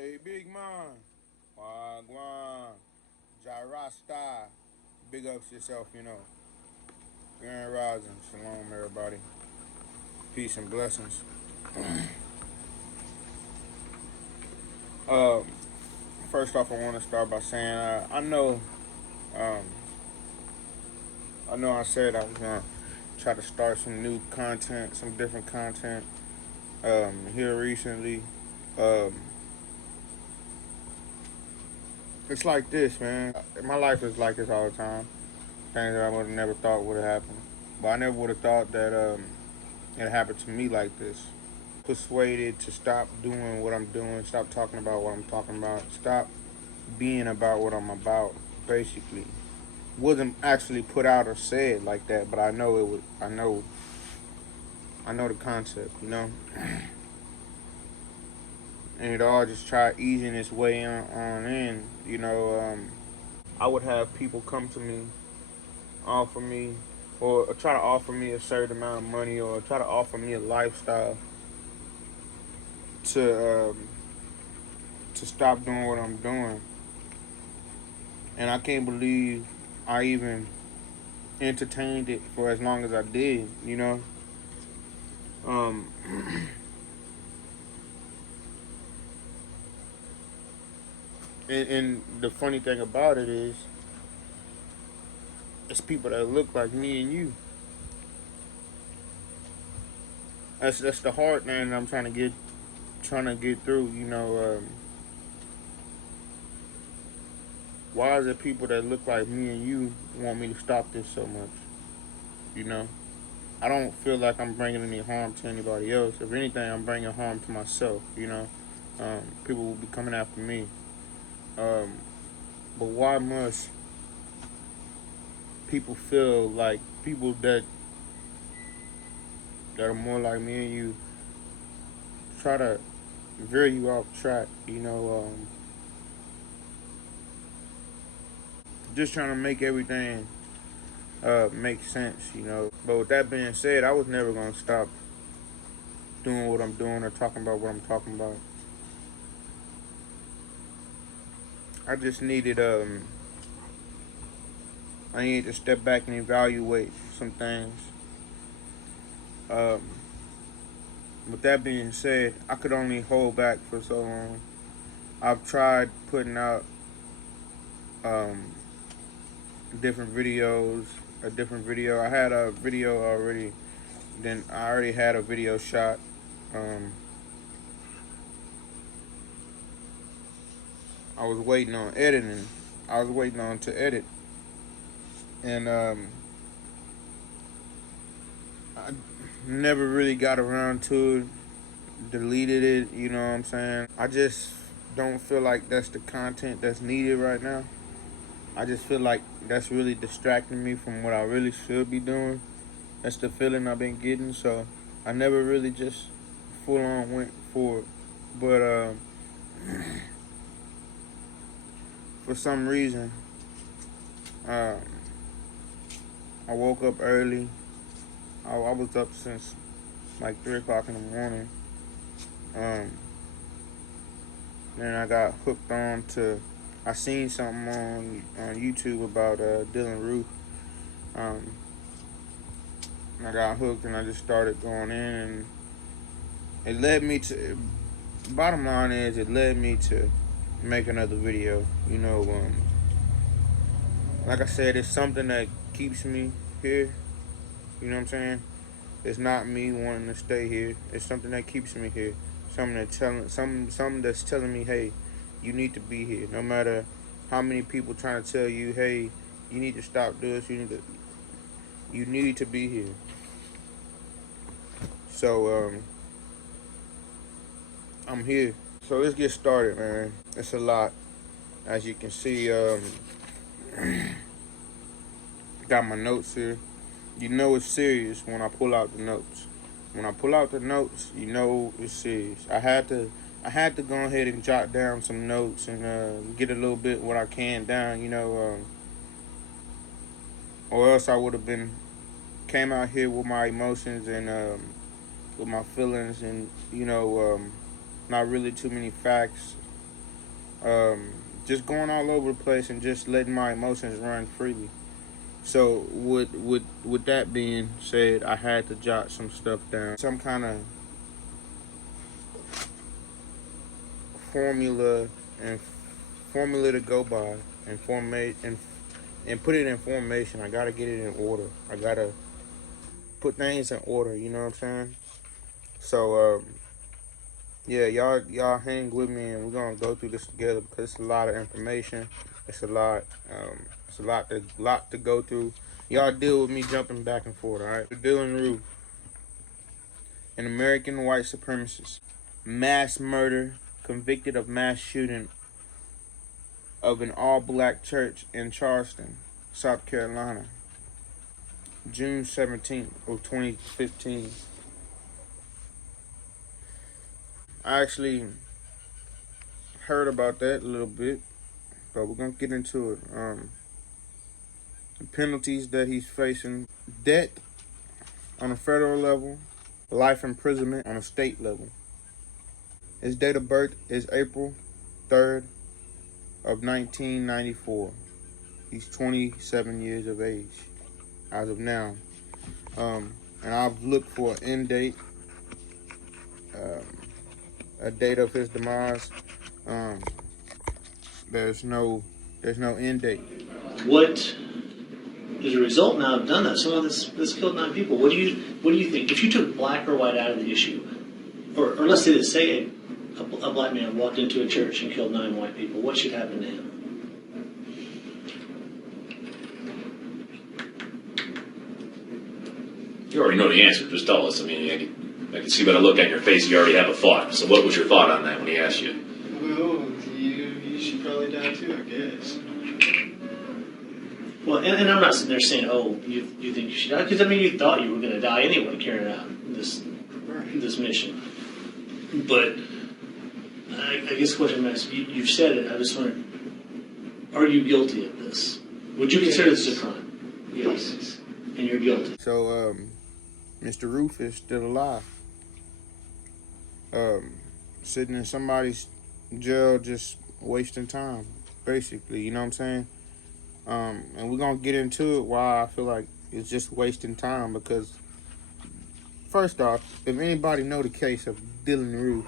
Hey, big man. Wagwan. Jarasta. Big ups yourself, Grand Rising. Shalom, everybody. Peace and blessings. Um, First off, I want to start by saying um, I know I said I was going to try to start some new content, some different content here recently. Um, it's like this, man. My life is like this all the time. Things that I would have never thought would have happened. But I never would have thought that it happened to me like this. Persuaded to stop doing what I'm doing, stop talking about what I'm talking about, stop being about what I'm about, basically. Wasn't actually put out or said like that, but I know it would I know the concept. And it all just try easing its way on in. I would have people come to me, offer me or try to offer me a certain amount of money or try to offer me a lifestyle to to stop doing what I'm doing. And I can't believe I even entertained it for as long as I did. Um, and the funny thing about it is, it's people that look like me and you. That's the hard thing that I'm trying to get through. Why is it people that look like me and you want me to stop this so much? You know, I don't feel like I'm bringing any harm to anybody else. If anything, I'm bringing harm to myself. People will be coming after me. Um, but why must people feel like people that are more like me and you try to veer you off track? Just trying to make everything make sense. But with that being said, I was never gonna stop doing what I'm doing or talking about what I'm talking about. I just I needed to step back and evaluate some things. Um, with that being said, I could only hold back for so long. I've tried putting out um, different videos, a different video. I had a video already. Then I already had a video shot. Um, I was waiting on editing. I was waiting on to edit, and I never really got around to it. Deleted it. You know what I'm saying? I just don't feel like that's the content that's needed right now. I just feel like that's really distracting me from what I really should be doing. That's the feeling I've been getting. So I never really just full on went for it. But for some reason, um, I woke up early. I was up since like 3 o'clock in the morning. Um, then I got hooked on to. I seen something on YouTube about Dylan Roof. Um, and I got hooked and I just started going in, and it led me to. Bottom line is, it led me to make another video. Like I said, it's something that keeps me here. You know what I'm saying? It's not me wanting to stay here. It's something that keeps me here. Something that's telling me, hey, you need to be here. No matter how many people trying to tell you, hey, you need to stop this. You need to be here. So I'm here. So let's get started, man. It's a lot, as you can see. Got my notes here. You know it's serious when I pull out the notes. When I pull out the notes, you know it's serious. I had to go ahead and jot down some notes and get a little bit what I can down, or else I would have been came out here with my emotions and with my feelings and not really too many facts just going all over the place and just letting my emotions run freely. So with that being said, I had to jot some stuff down, some kind of formula and formula to go by, and and put it in formation. I gotta get it in order. I gotta put things in order. You know what I'm saying? So yeah, y'all hang with me, and we're gonna go through this together because it's a lot of information. It's a lot. It's a lot to go through. Y'all deal with me jumping back and forth. All right. Dylann Roof, an American white supremacist, mass murder, convicted of mass shooting of an all-black church in Charleston, South Carolina, June 17th of 2015. I actually heard about that a little bit, but we're gonna get into it. The penalties that he's facing: death on a federal level, life imprisonment on a state level. His date of birth is April 3rd of 1994. He's 27 years of age as of now. And I've looked for an end date, a date of his demise. There's no end date. What is a result now of done that? Some of this killed 9 people. What do you think? If you took black or white out of the issue, or let's say this, say a black man walked into a church and killed 9 white people, what should happen to him? You already know the answer. Just tell us. I mean, I can see by the look on your face you already have a thought. So what was your thought on that when he asked you? Well, you should probably die too, I guess. Well, and I'm not sitting there saying, oh, you think you should die, because I mean you thought you were going to die anyway carrying out this mission. But I guess the question I'm asking, you've said it. I just wonder, are you guilty of this? Would you consider this a crime? Yes. And you're guilty. So, Mr. Roof is still alive. Sitting in somebody's jail, just wasting time, basically. You know what I'm saying? And we're gonna get into it why I feel like it's just wasting time, because first off, if anybody know the case of Dylann Roof,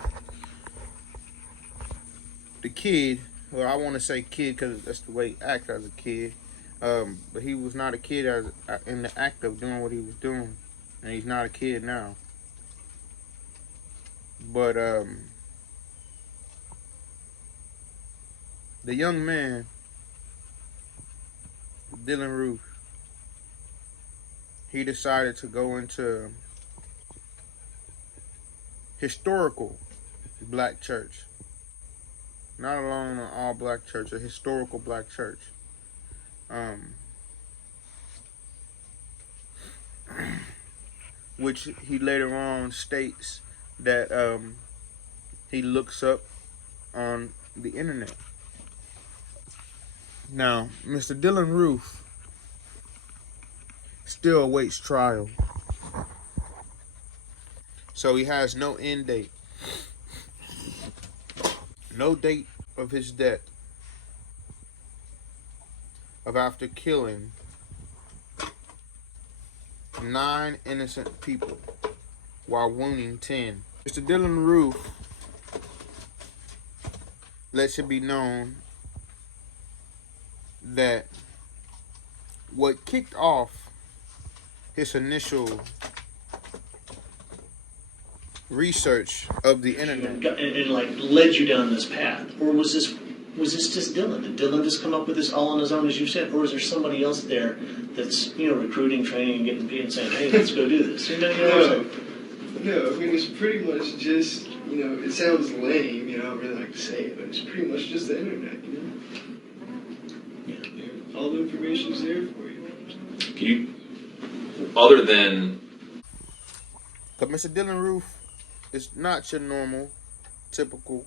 the kid, well, I want to say kid because that's the way he acts as a kid, but he was not a kid in the act of doing what he was doing, and he's not a kid now. But the young man, Dylann Roof, he decided to go into historical black church. Not alone an all-black church, a historical black church. Which he later on states that he looks up on the internet. Now, Mr. Dylann Roof still awaits trial. So he has no end date. No date of his death, of after killing 9 innocent people while wounding 10. Mr. Dylann Roof lets it be known that what kicked off his initial research of the internet and like led you down this path, or was this just Dylann? Did Dylann just come up with this all on his own, as you said, or is there somebody else there that's recruiting, training, and getting people and saying, "Hey, let's go do this"? No. I mean, it's pretty much just it sounds lame. I don't really like to say it, but it's pretty much just the internet. Yeah. All the information's there for you. Can you, other than, because Mr. Dylann Roof is not your normal, typical.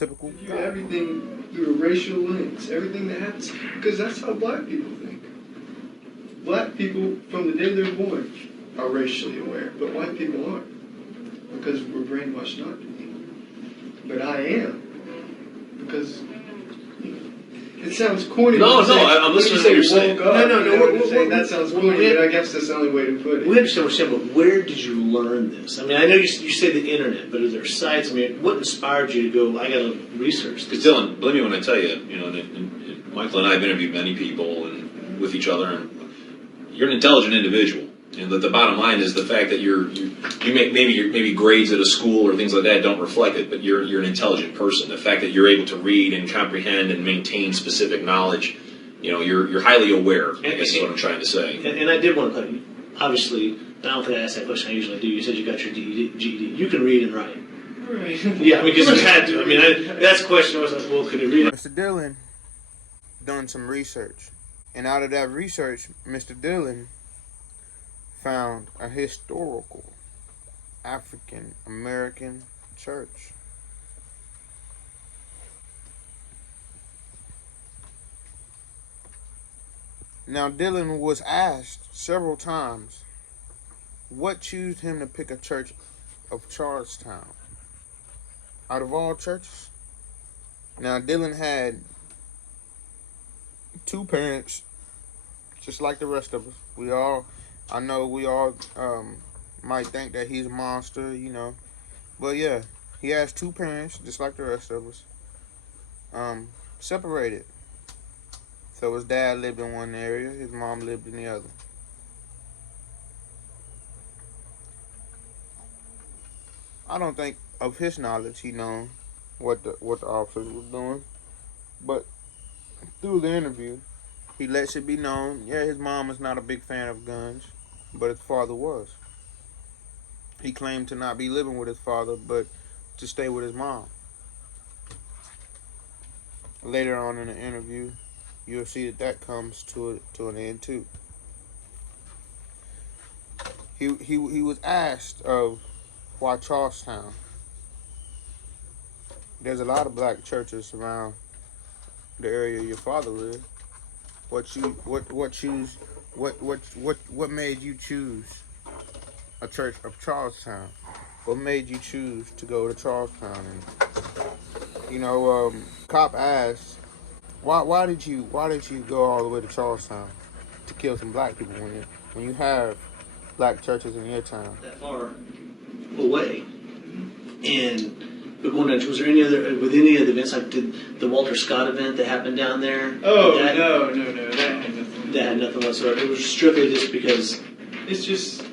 You do everything through a racial lens, everything that happens, because that's how black people think. Black people, from the day they're born, are racially aware, but white people aren't, because we're brainwashed not to be. but I am. Because it sounds corny. No, when you no, say- I'm listening when to what you you're say saying. woke up, No, no, you know, no, when you say that sounds corny, we- but I guess that's the only way to put it. We understand what you're saying, but where did you learn this? I mean, I know you say the internet, but are there sites? I mean, what inspired you to go, I gotta research Because this? Dylan, believe me when I tell you, you know, and Michael and I have interviewed many people and with each other, and you're an intelligent individual. And the bottom line is the fact that you make maybe grades at a school or things like that don't reflect it, but you're an intelligent person. The fact that you're able to read and comprehend and maintain specific knowledge, you know, you're highly aware. I guess is what I'm trying to say. And I did want to put, obviously, I don't think I asked that question. I usually do. You said you got your GED. You can read and write. Right. Yeah, I mean, because you had to. I mean, that's the question. I was like, well, could he read it? Mr. Dillon done some research, and out of that research, Mr. Dillon found a historical African American church. Now, Dillon was asked several times what chose him to pick a church of Charlestown out of all churches. Now, Dillon had two parents, just like the rest of us. I know we all might think that he's a monster, you know. But yeah, he has two parents, just like the rest of us. Separated. So his dad lived in one area, his mom lived in the other. I don't think of his knowledge he known what the officers was doing. But through the interview, he lets it be known, yeah, his mom is not a big fan of guns, but his father was. He claimed to not be living with his father, but to stay with his mom. Later on in the interview, you'll see that comes to an end too. He was asked of why Charlestown. There's a lot of black churches around the area your father lived. What made you choose a church of Charlestown? What made you choose to go to Charlestown? And, you know, cop asked, why did you go all the way to Charlestown to kill some black people when you have black churches in your town? That far away. And but going down, was there any other with any of the events like did the Walter Scott event that happened down there? Oh, that, no, that had nothing. That had nothing whatsoever. It was strictly just because. It's just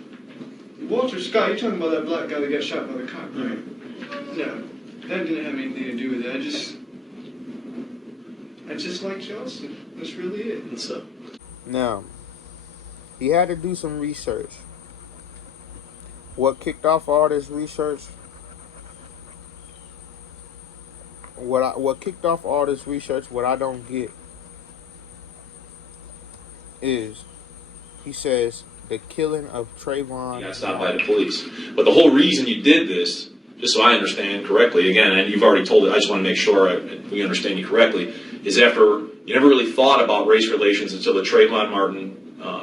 Walter Scott. You're talking about that black guy that got shot by the cop, right? No, that didn't have anything to do with it. I just like Charleston. That's really it. And so Now, he had to do some research. What kicked off all this research? What kicked off all this research? What I don't get is he says the killing of Trayvon. You got stopped by the police. But the whole reason you did this, just so I understand correctly, again, and you've already told it, I just want to make sure we understand you correctly, is after you never really thought about race relations until the Trayvon Martin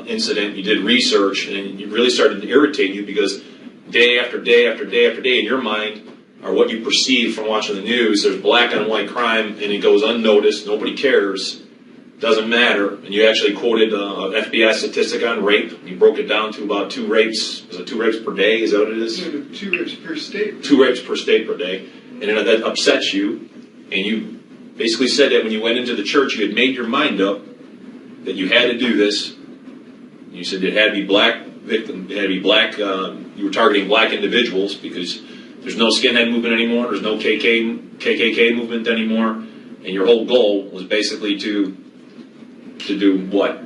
incident. You did research, and it really started to irritate you because day after day after day after day in your mind, or what you perceive from watching the news, there's black on white crime, and it goes unnoticed, nobody cares, doesn't matter. And you actually quoted an FBI statistic on rape. You broke it down to about 2 rapes. Is it 2 rapes per day? Is that what it is? 2 rapes per state. 2 rapes per state per day. And that upsets you. And you basically said that when you went into the church, you had made your mind up that you had to do this. You said it had to be black victim. It had to be black. You were targeting black individuals because there's no skinhead movement anymore. There's no KKK movement anymore. And your whole goal was basically to do what?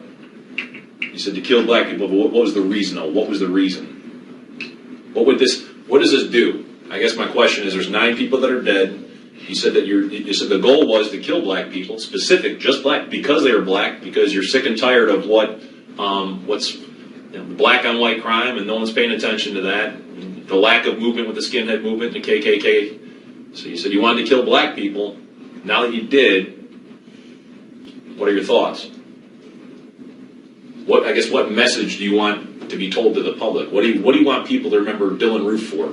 You said to kill black people, but what was the reason though? What was the reason? What does this do? I guess my question is there's 9 people that are dead. You said that you said the goal was to kill black people, specific, just black, because they are black, because you're sick and tired of what's black on white crime and no one's paying attention to that. The lack of movement with the skinhead movement, the KKK. So you said you wanted to kill black people. Now that you did, what are your thoughts? What message do you want to be told to the public? What do you want people to remember Dylan Roof for?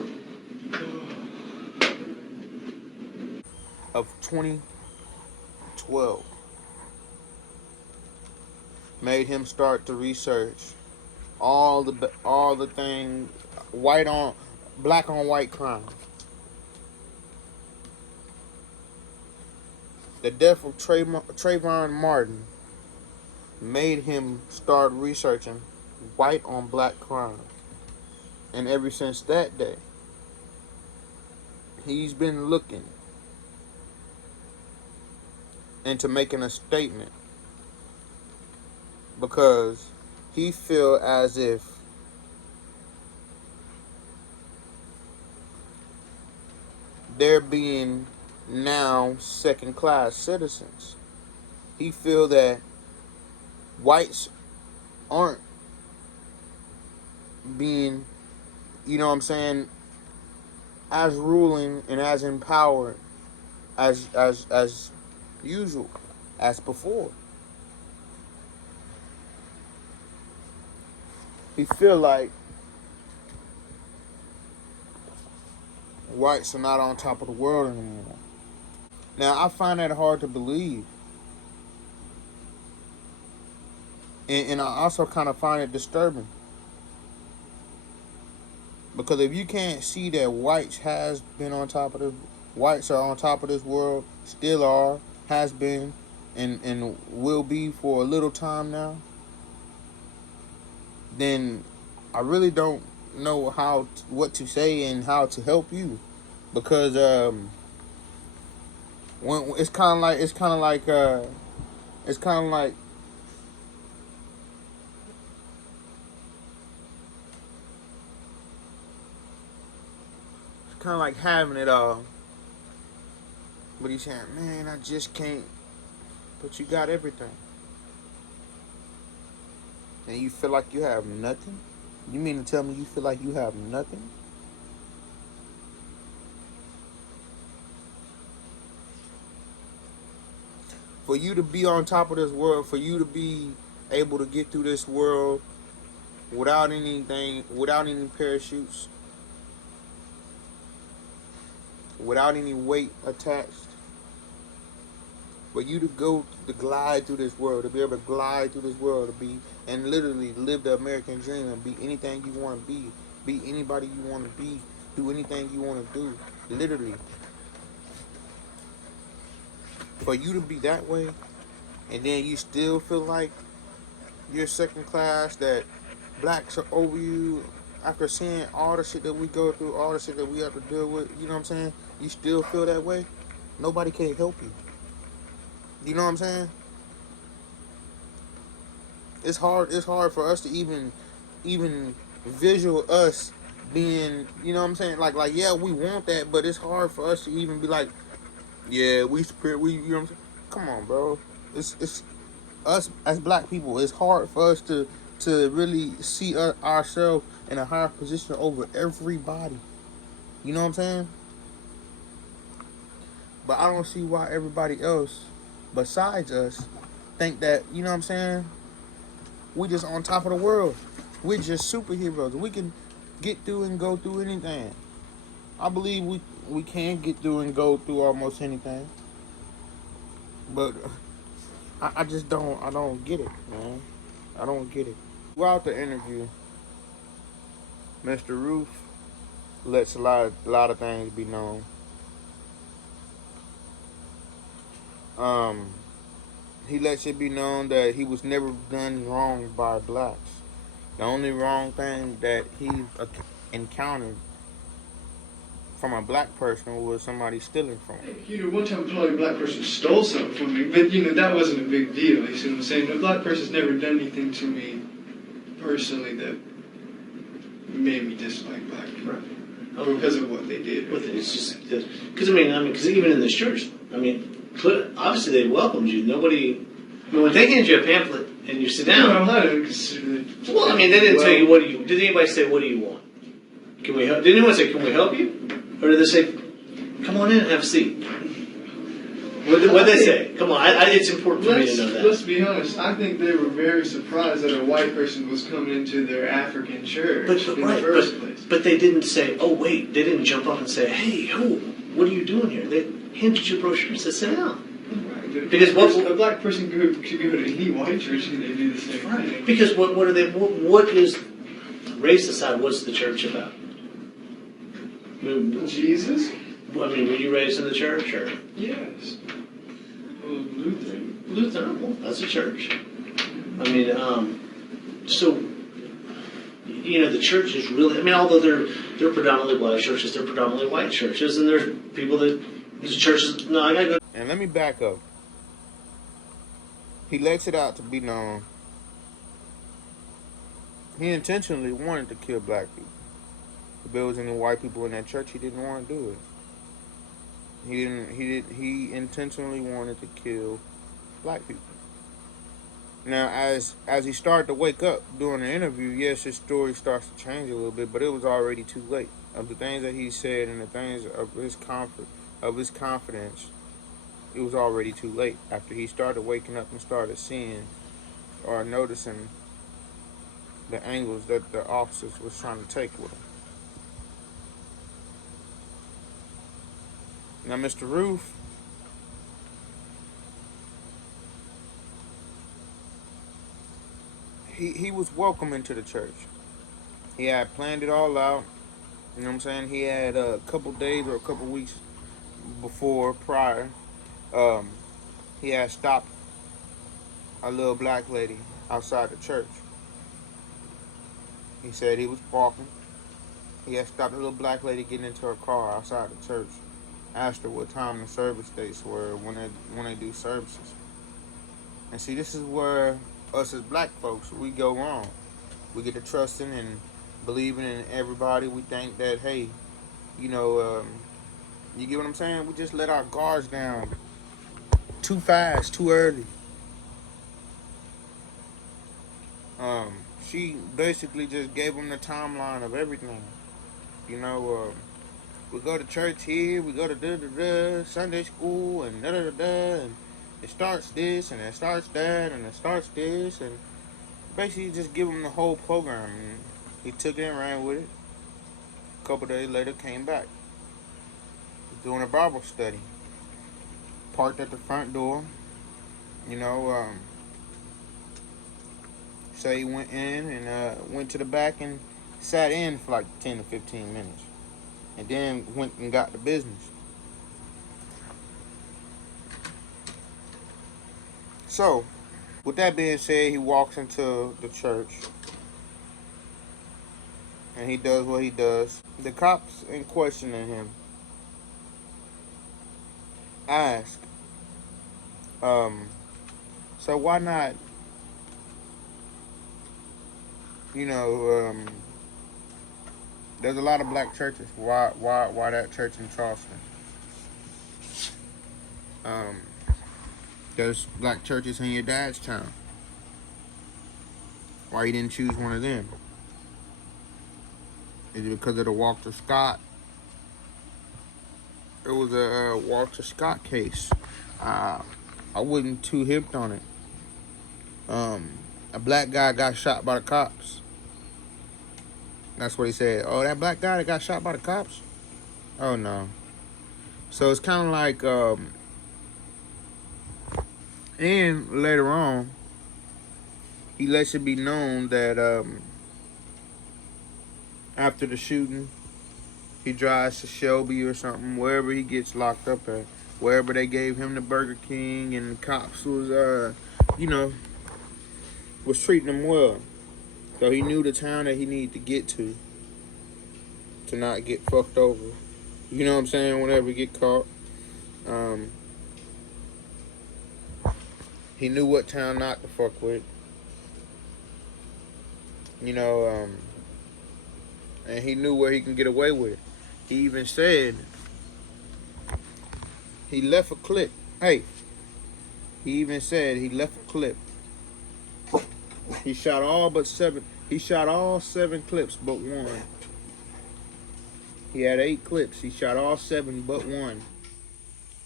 of 2012 made him start to research all the things, black on white crime. The death of Trayvon Martin made him start researching white on black crime. And ever since that day, he's been looking into making a statement, because he feel as if they're being now second-class citizens. He feel that whites aren't being, you know what I'm saying, as ruling and as empowered as usual, as before. He feel like whites are not on top of the world anymore. Now, I find that hard to believe. And I also kind of find it disturbing. Because if you can't see that whites are on top of this world, still are, has been, and will be for a little time now, then I really don't know what to say and how to help you. Because when it's kind of like having it all, but he's saying, man, I just can't. But you got everything, and you feel like you have nothing? You mean to tell me you feel like you have nothing? For you to be on top of this world, for you to be able to get through this world without any parachutes, without any weight attached, for you to glide through this world, to be able to glide through this world, to be and literally live the American dream and be anything you want to be anybody you want to be, do anything you want to do, literally. For you to be that way, and then you still feel like you're second class, that blacks are over you, after seeing all the shit that we go through, all the shit that we have to deal with, you know what I'm saying? You still feel that way? Nobody can help you. You know what I'm saying? It's hard for us to even visual us being, you know what I'm saying? Like yeah, we want that, but it's hard for us to even be like, yeah, you know what I'm saying? Come on, bro. It's us as black people. It's hard for us to really see ourselves in a higher position over everybody. You know what I'm saying? But I don't see why everybody else besides us think that, you know what I'm saying, we just on top of the world. We're just superheroes. We can get through and go through anything. I believe we can get through and go through almost anything. But I don't get it, man. I don't get it. Throughout the interview, Mr. Roof lets a lot of things be known. He lets it be known that he was never done wrong by blacks. The only wrong thing that he encountered from a black person was somebody stealing from him. You know, one time probably a black person stole something from me, but you know, that wasn't a big deal. You see what I'm saying? A black person's never done anything to me personally that made me dislike black people. Right. Because of what they did. But it's just because because even in this church, obviously they welcomed you. Nobody. When they hand you a pamphlet and you sit down. No, I don't consider it. Well, they didn't tell you what do you. Did anybody say what do you want? Can we help? Did anyone say can we help you? Or did they say come on in and have a seat? What they say? Come on, it's important for me to know that. Let's be honest. I think they were very surprised that a white person was coming into their African church in the first place. But they didn't say, oh wait, they didn't jump up and say, hey, what are you doing here? They handed you a brochure and said, sit down. Right. Because a black person could go to any white church and they do the same thing. Because what are they? What is race aside? What's the church about? Jesus? I mean, were you raised in the church or Yes. Well, Lutheran. Lutheran? Well, that's a church. I mean, so you know, the church is really. I mean, although they're predominantly black churches, they're predominantly white churches, and there's people that these churches. No, I gotta go. And let me back up. He lets it out to be known he intentionally wanted to kill black people. If there was any white people in that church, he didn't want to do it. He intentionally wanted to kill black people. Now, as he started to wake up during the interview, yes, his story starts to change a little bit, but it was already too late. Of the things that he said and the things of his confidence, it was already too late. After he started waking up and started seeing or noticing the angles that the officers was trying to take with him. Now, Mr. Roof, he was welcome into the church. He had planned it all out. You know what I'm saying? He had a couple days or a couple weeks prior, he had stopped a little black lady outside the church. He said he was walking. He had stopped a little black lady getting into her car outside the church. Asked her what time the service dates were when they do services. And see, this is where us as black folks, we go wrong. We get to trusting and believing in everybody. We think that, hey, you know, you get what I'm saying? We just let our guards down too fast, too early. She basically just gave them the timeline of everything. You know, we go to church here, we go to Sunday school, and and it starts this, and it starts that, and it starts this, and basically just give him the whole program. And he took it and ran with it. A couple days later, came back. Doing a Bible study. Parked at the front door. You know, so he went in and went to the back and sat in for like 10 to 15 minutes. And then went and got the business. So, with that being said, he walks into the church. And he does what he does. The cops in questioning him ask, so why not, you know, there's a lot of black churches. Why that church in Charleston? There's black churches in your dad's town. Why you didn't choose one of them? Is it because of the Walter Scott? It was a Walter Scott case. I wasn't too hipped on it. A black guy got shot by the cops. That's what he said. Oh, that black guy that got shot by the cops? Oh, no. So it's kind of like, and later on, he lets it be known that after the shooting, he drives to Shelby or something, wherever he gets locked up at, wherever they gave him the Burger King, and the cops was, you know, was treating him well. So he knew the town that he needed to get to not get fucked over. You know what I'm saying? Whenever he get caught. He knew what town not to fuck with. You know, and he knew where he can get away with it. He even said he left a clip. Hey, he even said he left a clip. He shot all 7 clips but one. He had 8 clips. He shot all 7 but one.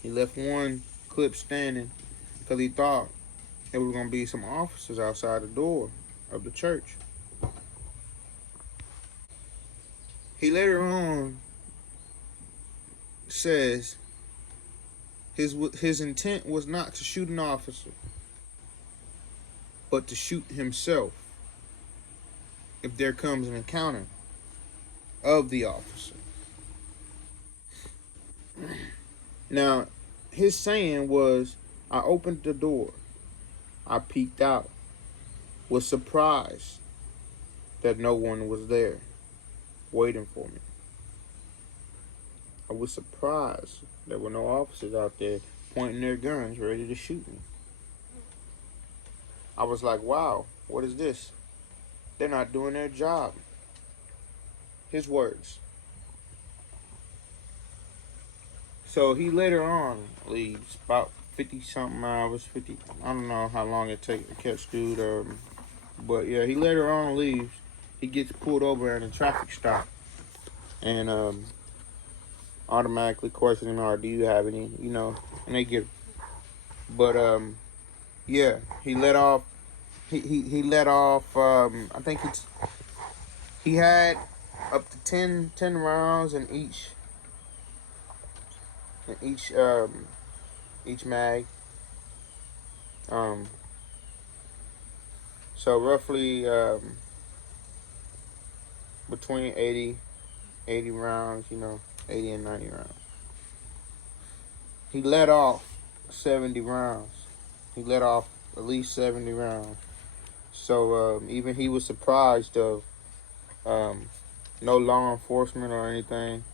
He left one clip standing because he thought it was going to be some officers outside the door of the church. He later on says his intent was not to shoot an officer, but to shoot himself if there comes an encounter of the officer. Now, his saying was, I opened the door, I peeked out, was surprised that no one was there waiting for me. I was surprised there were no officers out there pointing their guns ready to shoot me. I was like, wow, what is this? They're not doing their job. His words. So he later on leaves about 50-something hours, I don't know how long it takes to catch dude. But yeah, he later on leaves. He gets pulled over at a traffic stop. And automatically question him, or do you have any, and they give. But yeah, he let off. He let off. I think he had up to 10 rounds in each mag. So roughly between 80 rounds, 80 and 90 rounds. He let off 70 rounds. He let off at least 70 rounds. So even he was surprised of no law enforcement or anything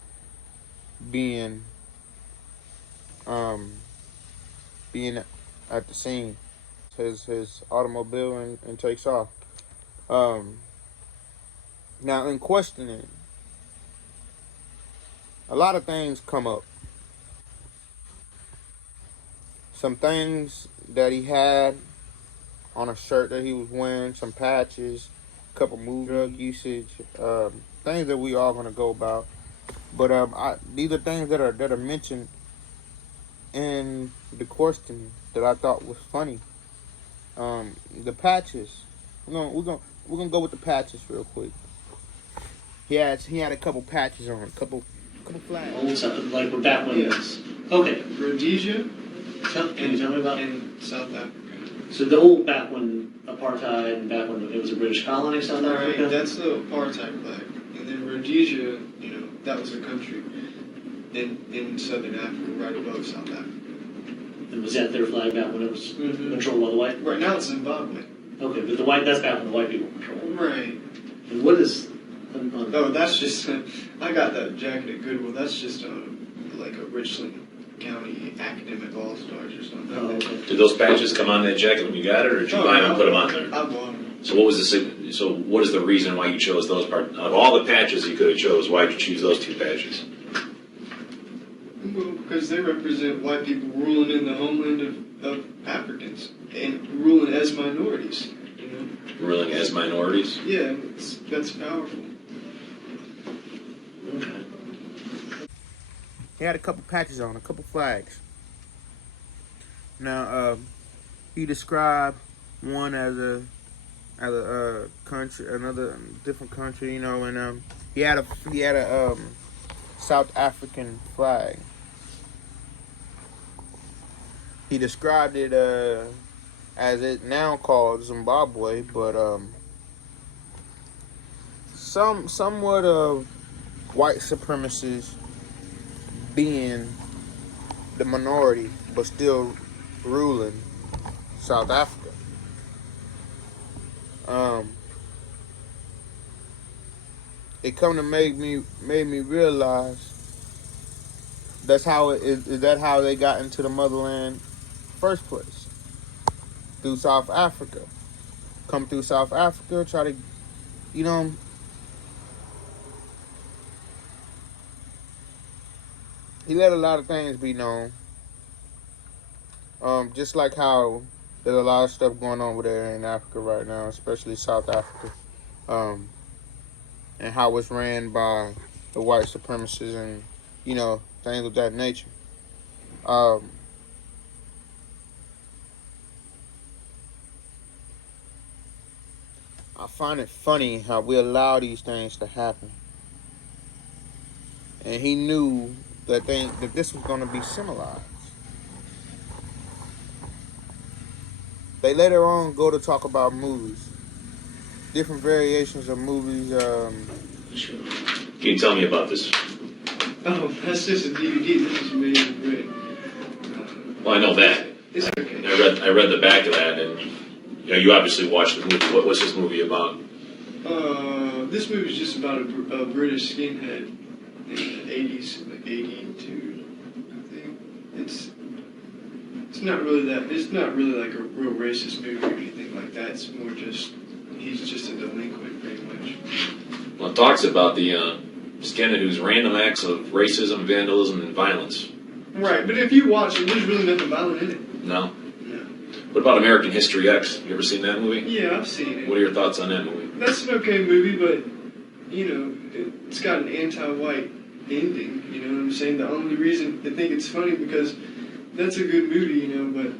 being at the scene. His automobile and takes off. Now in questioning, a lot of things come up. Some things that he had on a shirt that he was wearing, some patches, a couple move drug usage, things that we all gonna go about. But these are things that are mentioned in the questioning that I thought was funny. The patches. We're gonna go with the patches real quick. He had a couple patches on, a couple flags. Oh, something like we're back when Yes. Okay. Rhodesia Can you tell me about? in South Africa. So the old back when apartheid and back when it was a British colony, South Africa. Right, that's the apartheid flag. And then Rhodesia, that was a country in southern Africa, right above South Africa. And was that their flag back when it was Mhm. controlled by the white? Right now it's Zimbabwe. Okay, but the white, that's back when the white people controlled. Right. And what is? Oh, that's just, I got that jacket at Goodwill. That's just like a Richland County Academic All-Stars or something. Oh, okay. Did those patches come on that jacket when you got it, or did you buy them and put them on there? I bought them. So what is the reason why you chose those parts? Of all the patches you could have chose, why did you choose those two patches? Well, because they represent white people ruling in the homeland of Africans and ruling as minorities. Ruling as minorities? Yeah, that's powerful. Okay. He had a couple patches on, a couple flags. Now, he described one as a country, another different country, and he had a South African flag. He described it as it now called Zimbabwe, but somewhat of white supremacists being the minority but still ruling South Africa. It come to made me realize that's how is that how they got into the motherland first place, through South Africa. Come through South Africa, try to, he let a lot of things be known. Just like how there's a lot of stuff going on over there in Africa right now, especially South Africa, and how it's ran by the white supremacists and things of that nature. I find it funny how we allow these things to happen. And he knew that this was going to be symbolized. They later on go to talk about movies, different variations of movies. Sure. Can you tell me about this? Oh, that's just a DVD. This is made in Britain. Well, I know that. It's okay. I read the back of that, and you obviously watched the movie. What's this movie about? This movie is just about a British skinhead in the 80s, like 82, I think. It's not really that. It's not really like a real racist movie or anything like that. It's more just he's just a delinquent, pretty much. Well, it talks about the skinhead whose random acts of racism, vandalism, and violence. Right, but if you watch it, there's really nothing violent in it. No. No. What about American History X? You ever seen that movie? Yeah, I've seen it. What are your thoughts on that movie? That's an okay movie, but it's got an anti-white ending. You know what I'm saying? The only reason I think it's funny because that's a good movie, but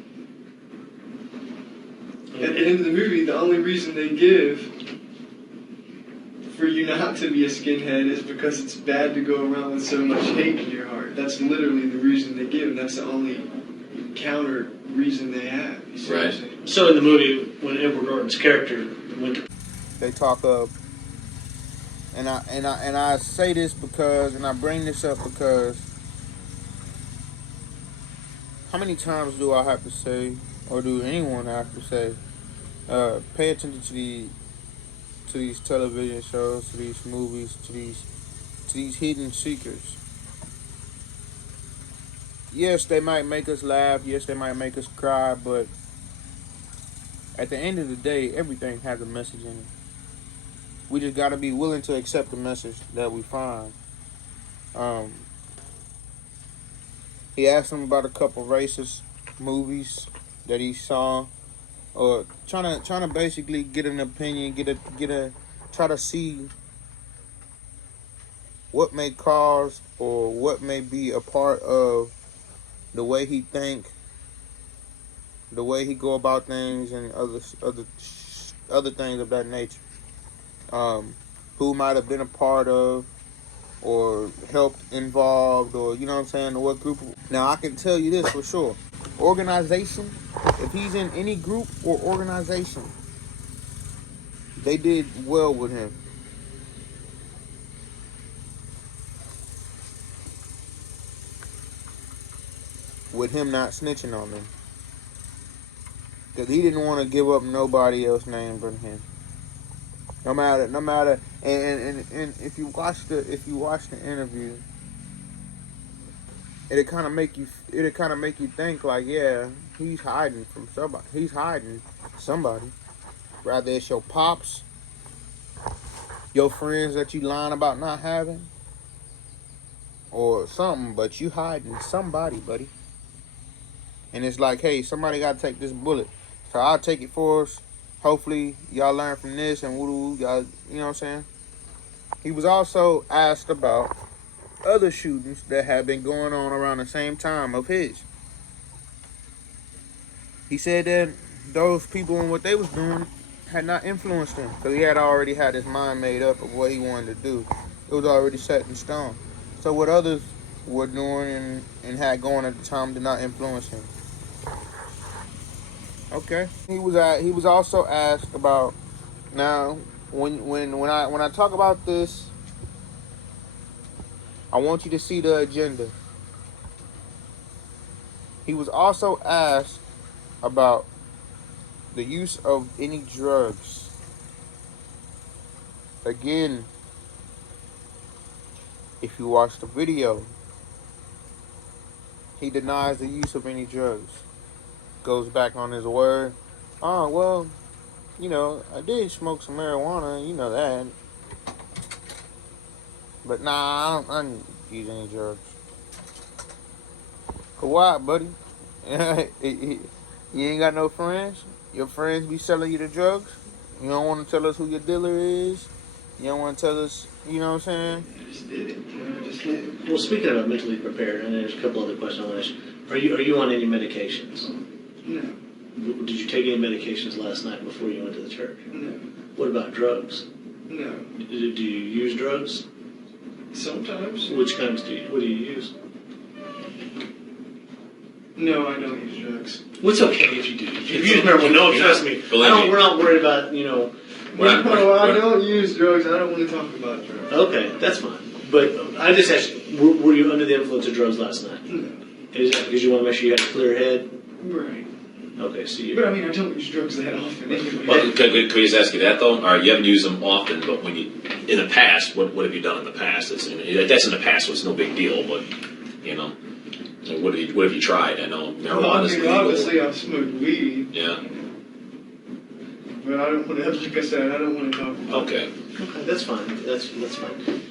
at the end of the movie, the only reason they give for you not to be a skinhead is because it's bad to go around with so much hate in your heart. That's literally the reason they give, and that's the only counter reason they have. You see what I'm saying? So in the movie, when Edward Norton's character went to They talk of, and I say this because, and I bring this up because, how many times do I have to say, or do anyone have to say, pay attention to these television shows, to these movies, to these hidden secrets. Yes, they might make us laugh. Yes, they might make us cry, but at the end of the day, everything has a message in it. We just got to be willing to accept the message that we find. He asked him about a couple racist movies that he saw, or trying to basically get an opinion, try to see what may cause or what may be a part of the way he think, the way he go about things, and other things of that nature. Who might have been a part of or helped involved, or you know what I'm saying, or what group. Now I can tell you this for sure. Organization, if he's in any group or organization, they did well with him. With him not snitching on them. Because he didn't want to give up nobody else's name but him. No matter, and if you watch the interview, it'll kind of make you think like, yeah, he's hiding from somebody. He's hiding somebody. Rather it's your pops, your friends that you lying about not having, or something, but you hiding somebody, buddy. And it's like, hey, somebody got to take this bullet, so I'll take it for us. Hopefully, y'all learn from this and woo, y'all, you know what I'm saying? He was also asked about other shootings that had been going on around the same time of his. He said that those people and what they was doing had not influenced him, because he had already had his mind made up of what he wanted to do. It was already set in stone. So what others were doing and had going at the time did not influence him. Okay. He was also asked about, now when I talk about this, I want you to see the agenda. He was also asked about the use of any drugs. Again, if you watch the video, he denies the use of any drugs. Goes back on his word. Oh, well, I did smoke some marijuana, you know that. But nah, I don't use any drugs. Why, buddy? You ain't got no friends? Your friends be selling you the drugs? You don't want to tell us who your dealer is? You don't want to tell us, you know what I'm saying? I just did it. Well, speaking about mentally prepared, and there's a couple other questions I want to ask you. Are you on any medications? No. Did you take any medications last night before you went to the church? No. What about drugs? No. Do you use drugs? Sometimes. Which kinds what do you use? No, I don't use drugs. Well, it's okay if you do. If you use marijuana, no, trust me. We're not worried about, No, I don't use drugs. I don't want to talk about drugs. Okay, that's fine. But I just asked you, were you under the influence of drugs last night? No. Is that because you want to make sure you had a clear head? Right. Okay, so you. But I mean, I don't use drugs that often anyway. Well, could we just ask you that though? All right, you haven't used them often, but when you in the past, what have you done in the past? That's in the past, so it's no big deal. But you know, what have you tried? I know Well, marijuana I is mean, legal. obviously, I've smoked weed. Yeah. But I don't want to, like I said, I don't want to talk about Okay. Okay, that's fine. That's fine.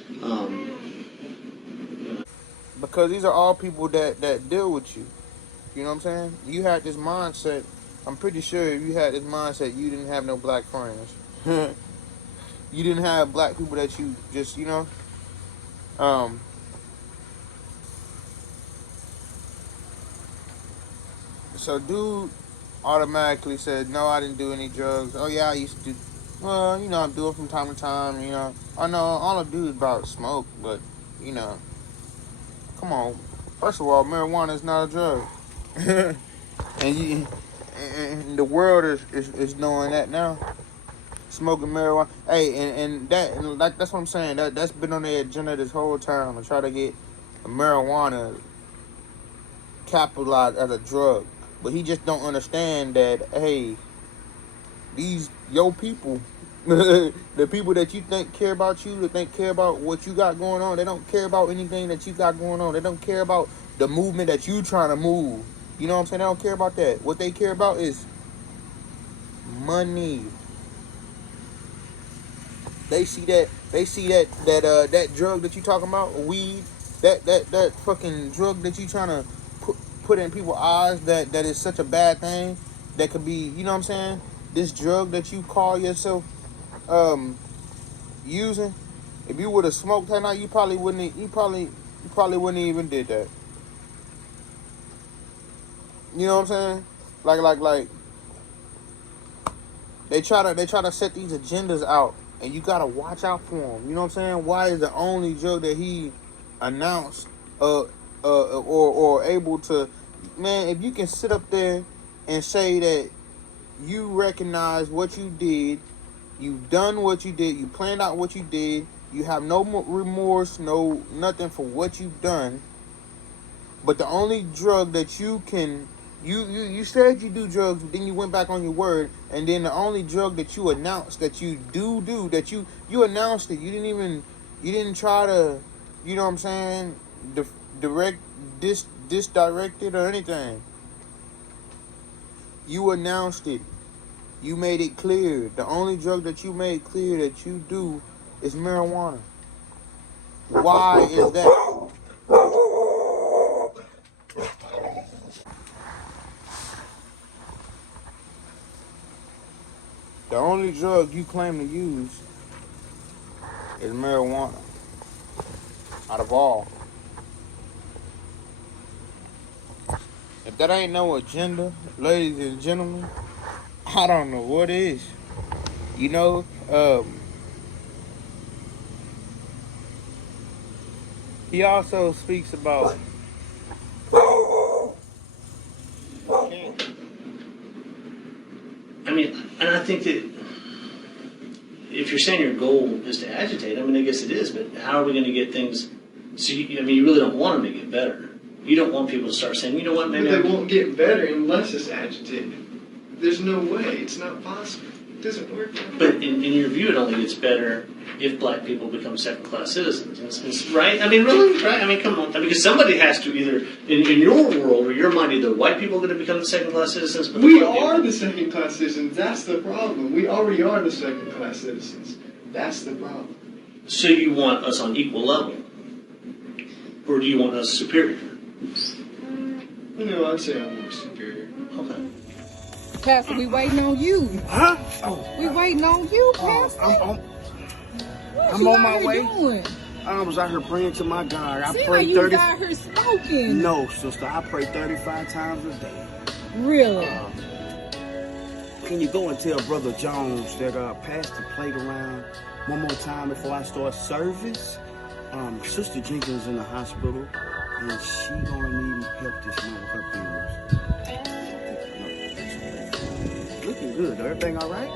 Because these are all people that deal with you. You know what I'm saying? You had this mindset. I'm pretty sure if you had this mindset, you didn't have no black friends. You didn't have black people that you just, you know. So dude automatically said, no, I didn't do any drugs. Oh yeah, I used to do. Well, you know, I do it from time to time. You know, I know all I do is about smoke, but you know, come on. First of all, marijuana is not a drug, and the world is knowing that now. Smoking marijuana, hey, and like that's what I'm saying. That's been on their agenda this whole time to try to get marijuana capitalized as a drug. But he just don't understand that, hey, these your people, the people that you think care about you, that think care about what you got going on, they don't care about anything that you got going on. They don't care about the movement that you trying to move. You know what I'm saying? They don't care about that. What they care about is money. They see that drug that you talking about, weed, that fucking drug that you trying to put in people's eyes that is such a bad thing that could be, you know what I'm saying? This drug that you call yourself using, if you would have smoked that night, you probably wouldn't even did that. You know what I'm saying? Like they try to set these agendas out, and you gotta watch out for them. You know what I'm saying? Why is the only drug that he announced or able to, man, if you can sit up there and say that you recognize what you did, you've done what you did, you planned out what you did, you have no remorse, no nothing for what you've done, but the only drug that you can, you said you do drugs, but then you went back on your word, and then the only drug that you announced that you do that you announced it, you didn't try to, you know what I'm saying, disdirect it or anything. You announced it. You made it clear. The only drug that you made clear that you do is marijuana. Why is that? The only drug you claim to use is marijuana. Out of all. If that ain't no agenda, ladies and gentlemen, I don't know what is. You know, he also speaks about I mean, and I think that if you're saying your goal is to agitate, I mean, I guess it is, but how are we going to get things? So, you really don't want them to get better. You don't want people to start saying, you know what, maybe But they won't get better unless it's agitated. There's no way. It's not possible. It doesn't work. But in your view, it only gets better if black people become second-class citizens, right? I mean, really? Right? I mean, come on. Because somebody has to either, in your world or your mind, either white people are going to become the second-class citizens. But We are the second-class citizens. That's the problem. We already are the second-class citizens. That's the problem. So you want us on equal level? Or do you want us superior? No, I'd say I'm more superior. Okay. Pastor, we waiting on you. Huh? Oh, We waiting on you, Pastor. What I'm you on out my here way. doing? I was out here praying to my God. I See how pray you 30. got her smoking. No, sister, I pray 35 times a day. Really? can you go and tell Brother Jones that pass the plate around one more time before I start service? Sister Jenkins in the hospital, and she gonna need help this month with her bills. Looking good. Everything all right?